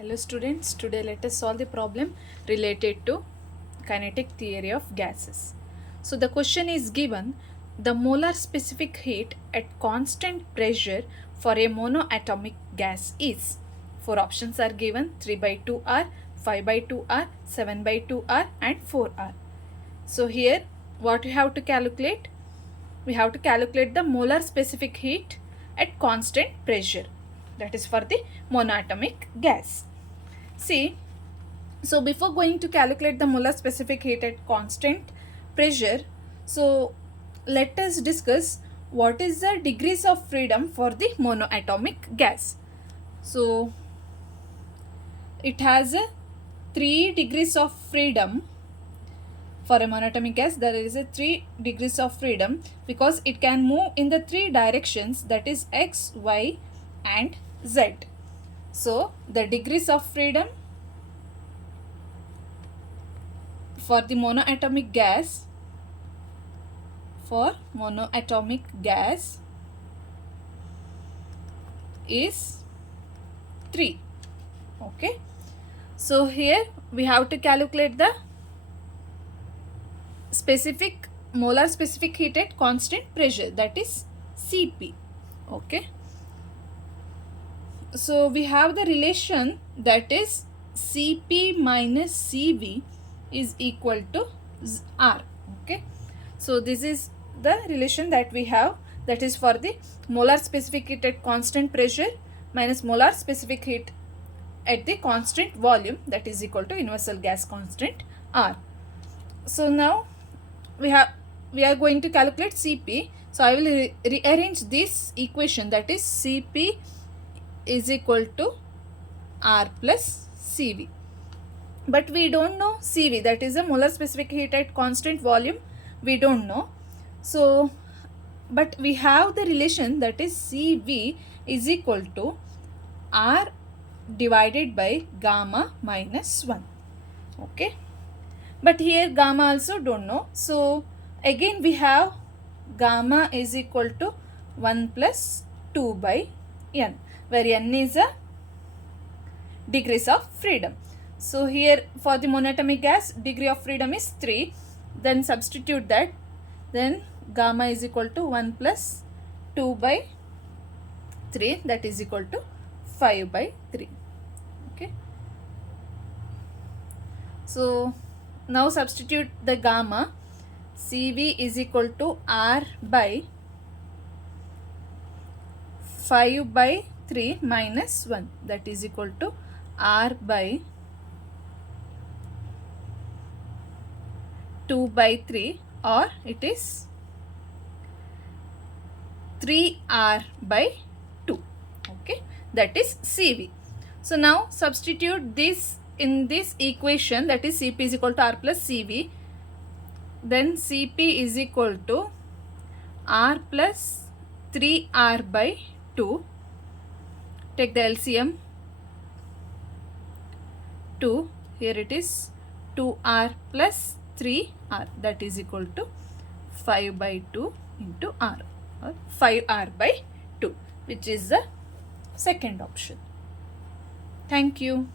Hello students, today let us solve the problem related to kinetic theory of gases. So the question is given, the molar specific heat at constant pressure for a monoatomic gas is. Four options are given, 3 by 2R, 5 by 2R, 7 by 2R and 4R. So here what we have to calculate? We have to calculate the molar specific heat at constant pressure. That is for the monoatomic gas. See, so before going to calculate the molar specific heat at constant pressure, so let us discuss what is the degrees of freedom for the monoatomic gas. So it has 3 degrees of freedom. For a monoatomic gas, there is a 3 degrees of freedom because it can move in the 3 directions, that is x, y and z. So the degrees of freedom for the monoatomic gas, is 3. Okay. So here we have to calculate the molar specific heat at constant pressure, that is Cp. Okay. So we have the relation, that is Cp minus Cv is equal to R. Okay. So this is the relation that we have, that is for the molar specific heat at constant pressure minus molar specific heat at the constant volume, that is equal to universal gas constant R. So now we are going to calculate Cp. So I will rearrange this equation, that is Cp is equal to R plus Cv. But we don't know Cv, that is a molar specific heat at constant volume, we don't know. So, but we have the relation, that is Cv is equal to R divided by gamma minus 1. Okay. But here gamma also don't know. So again we have gamma is equal to 1 plus 2 by n, where n is a degrees of freedom. So here for the monoatomic gas, degree of freedom is 3. Then substitute that. Then gamma is equal to 1 plus 2 by 3, that is equal to 5 by 3. Okay. So now substitute the gamma. Cv is equal to R by 5 by 3 minus 1, that is equal to R by 2 by 3, or it is 3R by 2. Okay, that is Cv. So now substitute this in this equation, that is Cp is equal to R plus Cv. Then Cp is equal to R plus 3R by 2. Take the LCM. 2. Here it is 2R plus 3R, that is equal to 5 by 2 into R, or 5R by 2, which is the second option. Thank you.